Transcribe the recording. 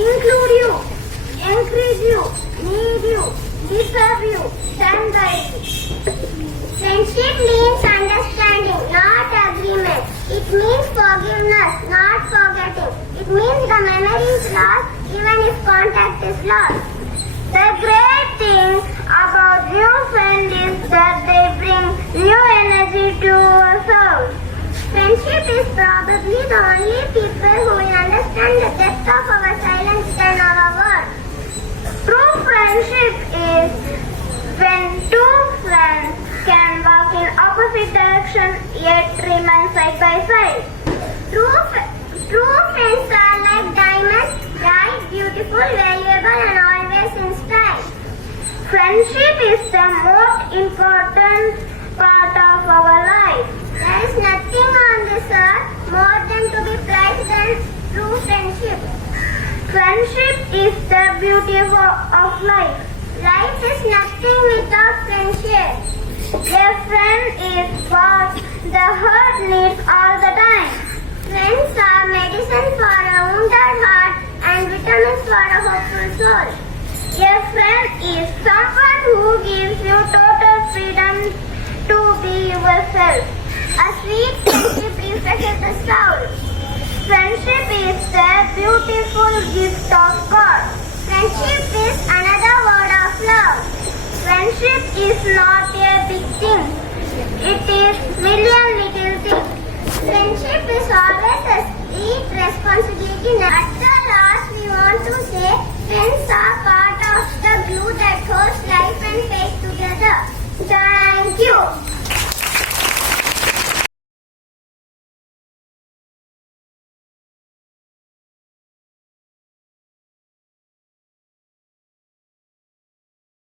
include you, encourage you, need you, deserve you, stand by you. Friendship means understanding, not agreement. It means forgiveness, not forgetting. It means the memory is lost even if contact is lost. The great thing about new friends is that they bring new energy to our souls. Friendship is probably the only people who will understand the depth of our silence and our words. True friendship is when two friends can walk in opposite direction yet remain side by side. True friends are like diamonds, bright, beautiful, valuable and always in style. Friendship is the most important part of our life. There is nothing on this earth more than to be prized than true friendship. Friendship is the beauty of life. Life is nothing without friendship. A friend is what the heart needs all the time. Friends are medicine for a wounded heart and vitamins for a hopeful soul. A friend is someone who gives you total freedom to be yourself. A sweet friendship refreshes the soul. Friendship is the beautiful gift of God. Friendship is another word of love. Friendship is not a big thing. It is million little things. Friendship is always a deep responsibility. At the last, we want to say friends are part of the glue that holds life and faith together. Thank you.